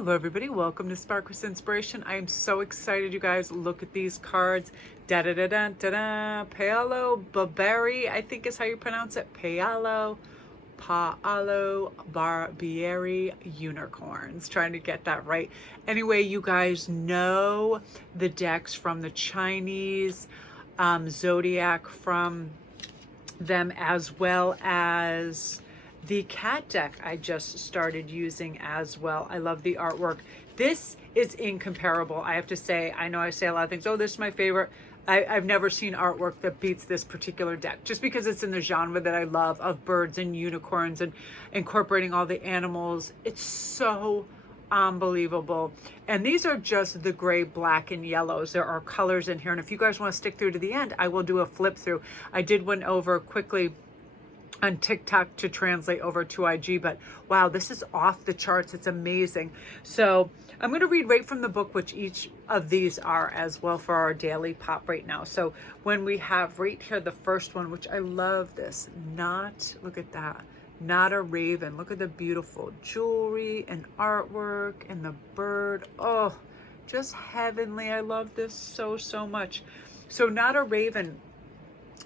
Hello everybody, welcome to Spark with Inspiration. I am so excited, you guys. Look at these cards. Da da da da da da. Paolo Barberi, I think is how you pronounce it. Paolo Barbieri Unicorns. Trying to get that right. Anyway, you guys know the decks from the Chinese zodiac from them, as well as the cat deck I just started using as well. I love the artwork. This is incomparable, I have to say. I know I say a lot of things, oh, this is my favorite. I've never seen artwork that beats this particular deck, just because it's in the genre that I love of birds and unicorns and incorporating all the animals. It's so unbelievable. And these are just the gray, black, and yellows. There are colors in here, and if you guys want to stick through to the end, I will do a flip through. I did one over quickly on TikTok to translate over to IG, but wow, this is off the charts. It's amazing. So I'm going to read right from the book, which each of these are as well for our daily pop right now. So when we have right here the first one, which I love this, look at that, not a raven. Look at the beautiful jewelry and artwork and the bird. Oh, just heavenly. I love this so much. So not a raven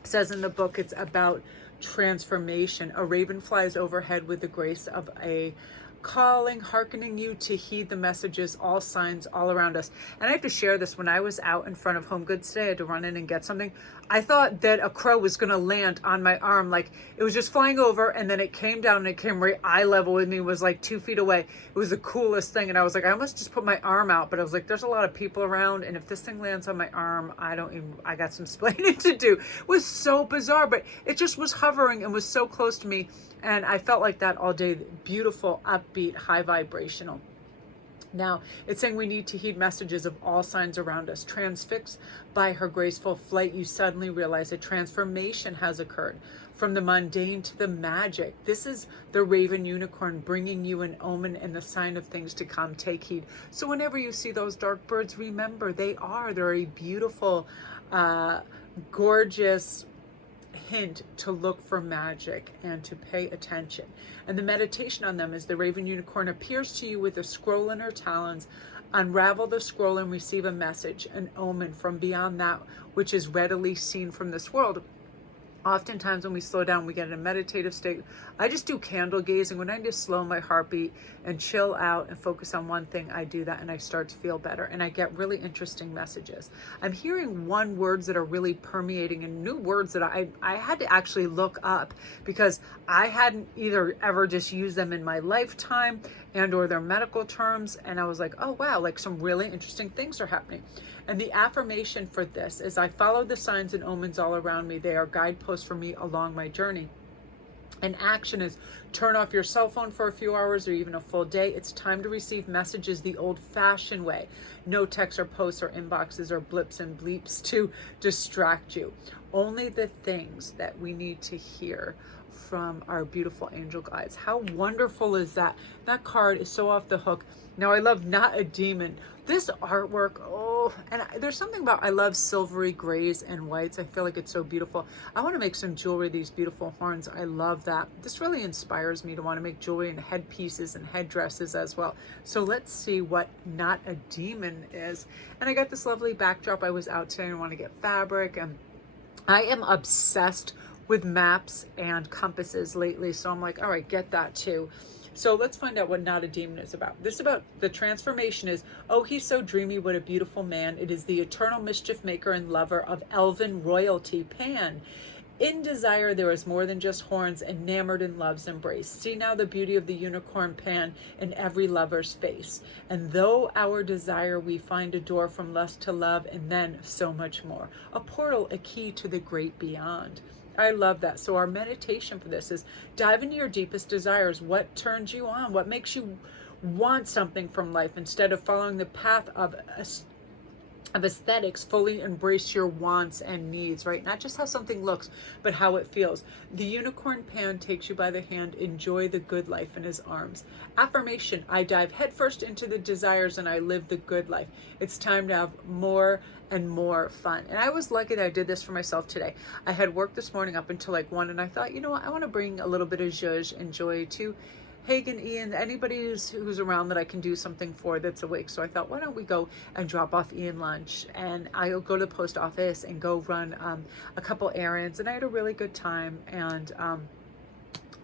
says in the book, it's about transformation. A raven flies overhead with the grace of a calling, hearkening you to heed the messages, all signs all around us. And I have to share this. When I was out in front of Home Goods today, I had to run in and get something. I thought that a crow was going to land on my arm. Like, it was just flying over, and then it came down and it came right eye level with me. It was like 2 feet away. It was the coolest thing. And I was like, I almost just put my arm out, but I was like, there's a lot of people around, and if this thing lands on my arm, I got some explaining to do. It was so bizarre, but it just was hovering and was so close to me. And I felt like that all day. Beautiful, upbeat, high vibrational. Now, it's saying we need to heed messages of all signs around us. Transfixed by her graceful flight, you suddenly realize a transformation has occurred from the mundane to the magic. This is the raven unicorn bringing you an omen and the sign of things to come. Take heed. So whenever you see those dark birds, remember they're a beautiful, gorgeous hint to look for magic and to pay attention. And the meditation on them is the raven unicorn appears to you with a scroll in her talons. Unravel the scroll and receive a message, an omen from beyond that which is readily seen from this world. Oftentimes when we slow down, we get in a meditative state. I just do candle gazing. When I just slow my heartbeat and chill out and focus on one thing, I do that and I start to feel better and I get really interesting messages. I'm hearing words that are really permeating, and new words that I had to actually look up because I hadn't either ever just used them in my lifetime and or their medical terms. And I was like, oh wow, like some really interesting things are happening. And the affirmation for this is, I follow the signs and omens all around me. They are guideposts for me along my journey. And action is turn off your cell phone for a few hours or even a full day. It's time to receive messages the old-fashioned way. No texts or posts or inboxes or blips and bleeps to distract you. Only the things that we need to hear from our beautiful angel guides. How wonderful is that? That card is so off the hook. Now, I love Not a Demon. This artwork, and there's something about, I love silvery grays and whites. I feel like it's so beautiful. I want to make some jewelry, these beautiful horns. I love that. This really inspires me to want to make jewelry and headpieces and headdresses as well. So let's see what Not a Demon is. And I got this lovely backdrop. I was out today and I want to get fabric, and I am obsessed with maps and compasses lately. So I'm like, all right, get that too. So let's find out what Not a Demon is about. This about the transformation is, oh, he's so dreamy, what a beautiful man. It is the eternal mischief maker and lover of elven royalty, Pan. In desire, there is more than just horns, enamored in love's embrace. See now the beauty of the unicorn Pan in every lover's face. And though our desire, we find a door from lust to love, and then so much more. A portal, a key to the great beyond. I love that. So our meditation for this is dive into your deepest desires. What turns you on? What makes you want something from life? Instead of following the path of aesthetics, fully embrace your wants and needs, right? Not just how something looks, but how it feels. The unicorn Pan takes you by the hand. Enjoy the good life in his arms. Affirmation, I dive headfirst into the desires and I live the good life. It's time to have more and more fun. And I was lucky that I did this for myself today. I had worked this morning up until like 1, and I thought, you know what, I want to bring a little bit of zhuzh and joy to Hagen, Ian, anybody who's around that I can do something for that's awake. So I thought, why don't we go and drop off Ian lunch, and I'll go to the post office and go run a couple errands. And I had a really good time. And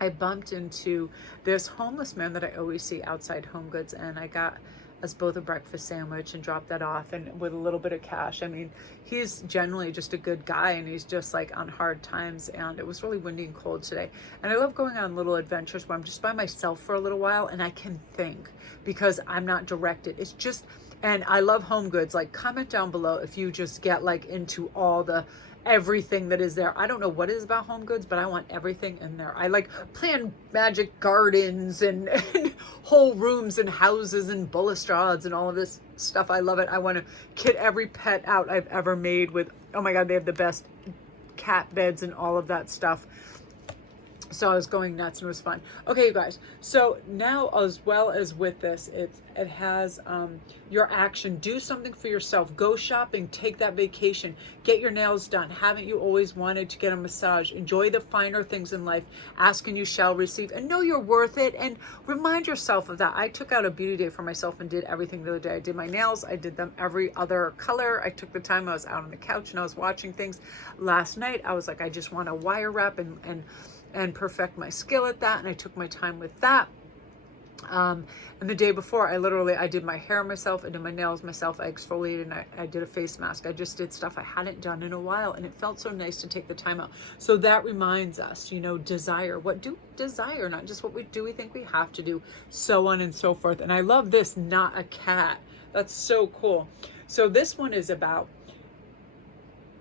I bumped into this homeless man that I always see outside Home Goods, and I got us both a breakfast sandwich and dropped that off, and with a little bit of cash. I mean, he's generally just a good guy, and he's just like on hard times, and it was really windy and cold today. And I love going on little adventures where I'm just by myself for a little while and I can think, because I'm not directed. It's just, and I love Home Goods. Like, comment down below if you just get like into all the everything that is there. I don't know what it is about Home Goods, but I want everything in there. I like plan magic gardens and whole rooms and houses and balustrades and all of this stuff. I love it. I want to kit every pet out I've ever made with, oh my God, they have the best cat beds and all of that stuff. So I was going nuts and it was fun. Okay, you guys. So now, as well as with this, it has your action. Do something for yourself. Go shopping. Take that vacation. Get your nails done. Haven't you always wanted to get a massage? Enjoy the finer things in life. Ask and you shall receive. And know you're worth it. And remind yourself of that. I took out a beauty day for myself and did everything the other day. I did my nails. I did them every other color. I took the time. I was out on the couch and I was watching things. Last night, I was like, I just want to wire wrap and perfect my skill at that, and I took my time with that. And the day before, I did my hair myself, I did my nails myself, I exfoliated, and I did a face mask. I just did stuff I hadn't done in a while, and it felt so nice to take the time out. So that reminds us, you know, desire. What do we desire? Not just what we think we have to do, so on and so forth. And I love this, not a cat. That's so cool. So this one is about,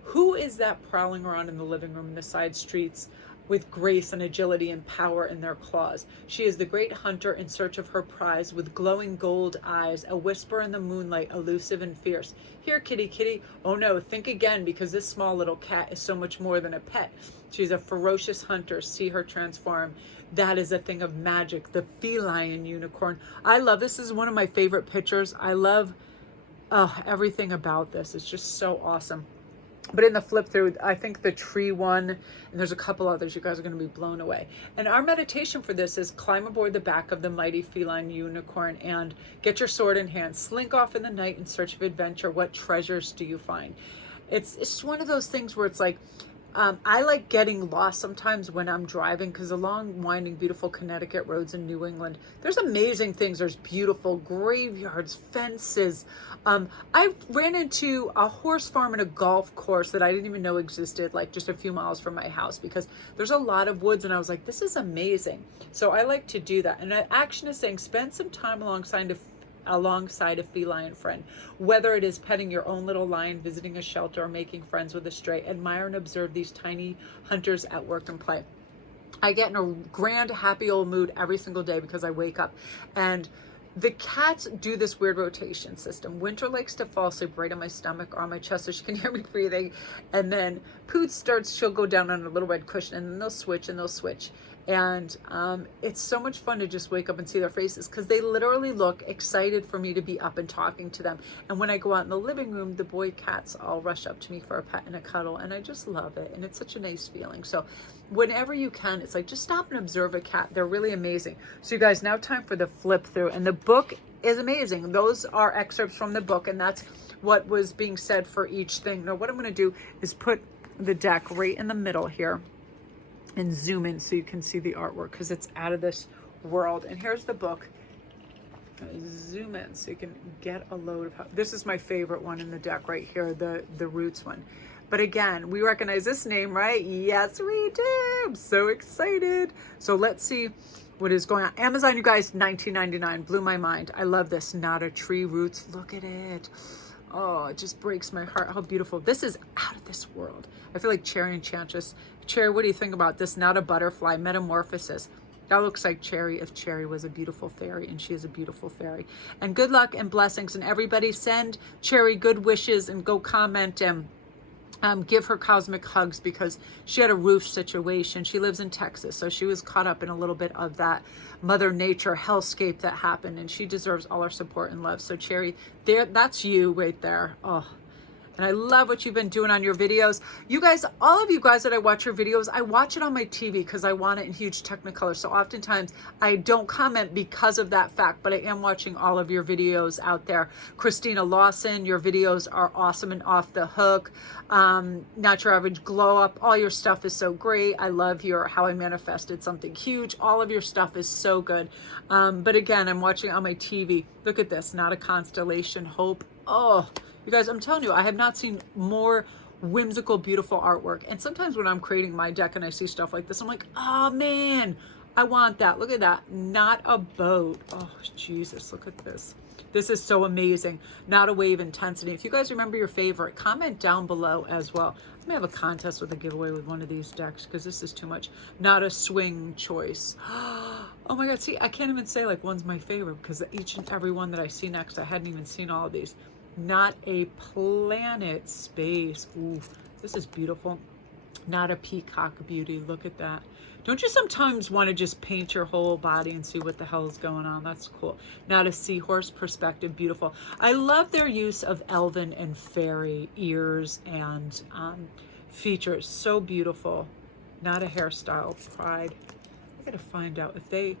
who is that prowling around in the living room in the side streets with grace and agility and power in their claws? She is the great hunter in search of her prize, with glowing gold eyes, a whisper in the moonlight, elusive and fierce. Here, kitty, kitty. Oh no, think again, because this small little cat is so much more than a pet. She's a ferocious hunter. See her transform. That is a thing of magic. The Feline Unicorn. I love this. This is one of my favorite pictures. I love everything about this. It's just so awesome. But in the flip through, I think the tree one, and there's a couple others, you guys are going to be blown away. And our meditation for this is climb aboard the back of the mighty feline unicorn and get your sword in hand. Slink off in the night in search of adventure. What treasures do you find? It's just one of those things where it's like, I like getting lost sometimes when I'm driving, because along winding, beautiful Connecticut roads in New England, there's amazing things. There's beautiful graveyards, fences. I ran into a horse farm and a golf course that I didn't even know existed, like just a few miles from my house, because there's a lot of woods, and I was like, this is amazing. So I like to do that. And the action is saying, spend some time alongside a feline friend, whether it is petting your own little lion, visiting a shelter, or making friends with a stray. Admire and observe these tiny hunters at work and play. I get in a grand, happy old mood every single day because I wake up, and the cats do this weird rotation system. Winter likes to fall asleep right on my stomach or on my chest so she can hear me breathing, and then Pooch she'll go down on a little red cushion, and then they'll switch and they'll switch. And it's so much fun to just wake up and see their faces, because they literally look excited for me to be up and talking to them. And when I go out in the living room, the boy cats all rush up to me for a pet and a cuddle, and I just love it. And it's such a nice feeling. So whenever you can, it's like, just stop and observe a cat. They're really amazing. So you guys, now time for the flip through. And the book is amazing. Those are excerpts from the book, and that's what was being said for each thing. Now what I'm going to do is put the deck right in the middle here and zoom in so you can see the artwork, because it's out of this world. And here's the book. Zoom in so you can get a load of how, this is my favorite one in the deck right here, the Roots one. But again, we recognize this name, right? Yes, we do. I'm so excited. So let's see what is going on. Amazon, you guys, $19.99. Blew my mind. I love this. Not a Tree Roots. Look at it. Oh, it just breaks my heart. How beautiful. This is out of this world. I feel like Cherry Enchantress. Cherry, what do you think about this? Not a Butterfly. Metamorphosis. That looks like Cherry if Cherry was a beautiful fairy, and she is a beautiful fairy. And good luck and blessings. And everybody send Cherry good wishes and go comment and give her cosmic hugs, because she had a roof situation. She lives in Texas, so she was caught up in a little bit of that Mother Nature hellscape that happened, and she deserves all our support and love. So Cherry, there, that's you right there. Oh, And I love what you've been doing on your videos. You guys, all of you guys that I watch your videos, I watch it on my TV because I want it in huge Technicolor. So oftentimes I don't comment because of that fact, but I am watching all of your videos out there. Christina Lawson, your videos are awesome and off the hook. Not Your Average Glow Up, all your stuff is so great. I love your How I Manifested Something Huge. All of your stuff is so good. But again, I'm watching it on my TV. Look at this, Not a Constellation, Hope. Oh, you guys, I'm telling you, I have not seen more whimsical, beautiful artwork. And sometimes when I'm creating my deck and I see stuff like this, I'm like, oh man, I want that. Look at that. Not a Boat. Oh, Jesus, look at this. This is so amazing. Not a Wave Intensity. If you guys remember your favorite, comment down below as well. I may have a contest with a giveaway with one of these decks because this is too much. Not a Swing Choice. Oh my God, see, I can't even say like one's my favorite because each and every one that I see next, I hadn't even seen all of these. Not a Planet, Space. Ooh, this is beautiful. Not a Peacock Beauty. Look at that. Don't you sometimes want to just paint your whole body and see what the hell is going on? That's cool. Not a Seahorse, Perspective. Beautiful. I love their use of elven and fairy ears and features. So beautiful. Not a Hairstyle, Pride. I gotta find out if they,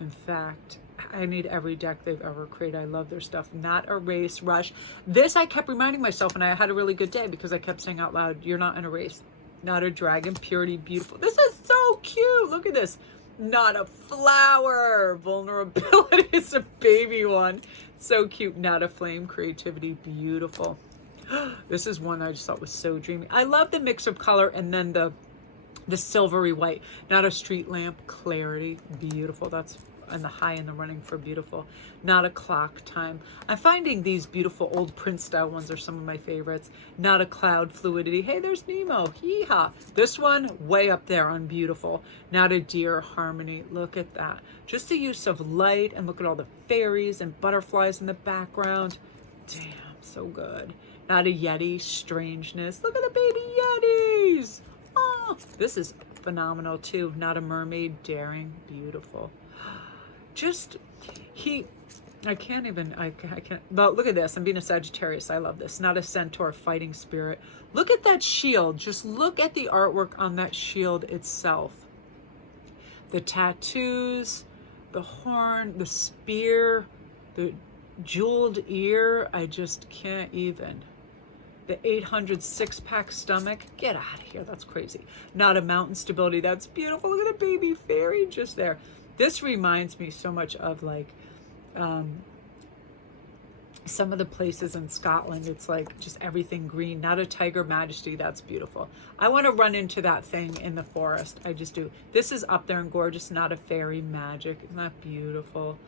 in fact, I need every deck they've ever created. I love their stuff. Not a Race, Rush. This I kept reminding myself, and I had a really good day because I kept saying out loud, you're not in a race. Not a Dragon, Purity, Beautiful. This is so cute. Look at this. Not a Flower, Vulnerability. It's a baby one. So cute. Not a Flame, Creativity, Beautiful. This is one I just thought was so dreamy. I love the mix of color and then the silvery white. Not a Street Lamp, Clarity, Beautiful. That's and the high in the running for beautiful. Not a Clock, Time. I'm finding these beautiful old print style ones are some of my favorites. Not a Cloud, Fluidity. Hey, there's Nemo. Yeehaw. This one way up there on beautiful. Not a Deer, Harmony. Look at that. Just the use of light and look at all the fairies and butterflies in the background. Damn, so good. Not a Yeti, Strangeness. Look at the baby Yetis. Oh, this is phenomenal too. Not a Mermaid, Daring, Beautiful. Just I can't, but look at this. I'm being a Sagittarius. I love this. Not a Centaur, Fighting Spirit. Look at that shield. Just look at the artwork on that shield itself. The tattoos, the horn, the spear, the jeweled ear. I just can't even. The 800 six-pack stomach. Get out of here. That's crazy. Not a Mountain, Stability. That's beautiful. Look at the baby fairy just there. This reminds me so much of like some of the places in Scotland. It's like just everything green. Not a Tiger, Majesty. That's beautiful. I want to run into that thing in the forest. I just do. This is up there and gorgeous. Not a Fairy, Magic. Isn't that beautiful?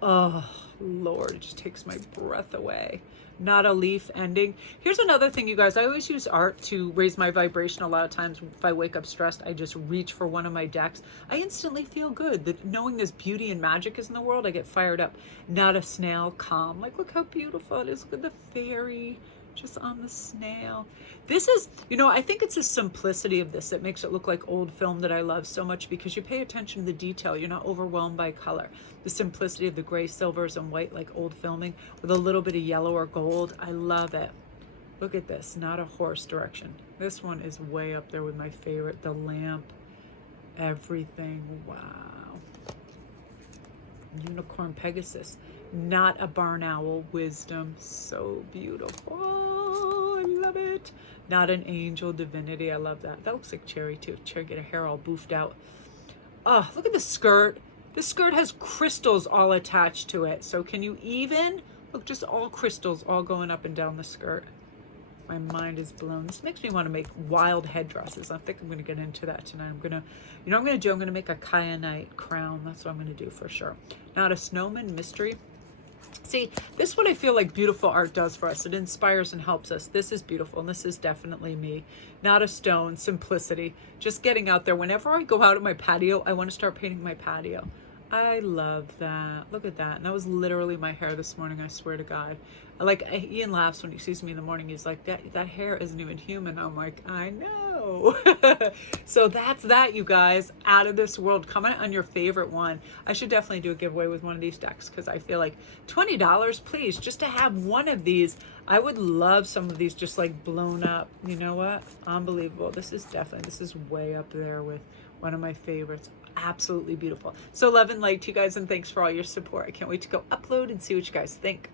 Oh, Lord, it just takes my breath away. Not a Leaf, Ending. Here's another thing, you guys. I always use art to raise my vibration. A lot of times if I wake up stressed, I just reach for one of my decks. I instantly feel good that knowing this beauty and magic is in the world, I get fired up. Not a Snail, Calm. Like, look how beautiful it is. Look at the fairy just on the snail. This is, you know, I think it's the simplicity of this that makes it look like old film that I love so much because you pay attention to the detail. You're not overwhelmed by color. The simplicity of the gray, silvers, and white like old filming with a little bit of yellow or gold. I love it. Look at this. Not a Horse, Direction. This one is way up there with my favorite. The Lamp. Everything. Wow. Unicorn, Pegasus. Not a Barn Owl, Wisdom. So beautiful. I love it. Not an Angel, Divinity. I love that. That looks like Cherry too. Cherry get her hair all boofed out. Oh, look at the skirt. The skirt has crystals all attached to it. So can you even? Look, just all crystals all going up and down the skirt. My mind is blown. This makes me want to make wild headdresses. I think I'm going to get into that tonight. I'm going to, you know what I'm going to do? I'm going to make a kyanite crown. That's what I'm going to do for sure. Not a Snowman, Mystery. See, this is what I feel like beautiful art does for us. It inspires and helps us. This is beautiful, and this is definitely me. Not a Stone, Simplicity. Just getting out there. Whenever I go out at my patio, I want to start painting my patio. I love that. Look at that. And that was literally my hair this morning, I swear to God. Like, Ian laughs when he sees me in the morning. He's like, that hair isn't even human. I'm like, I know. know. So that's that, you guys. Out of this world. Comment on your favorite one. I should definitely do a giveaway with one of these decks because I feel like $20, please, just to have one of these. I would love some of these just like blown up. You know what? Unbelievable. This is way up there with one of my favorites. Absolutely beautiful. So love and light to you guys, and thanks for all your support. I can't wait to go upload and see what you guys think.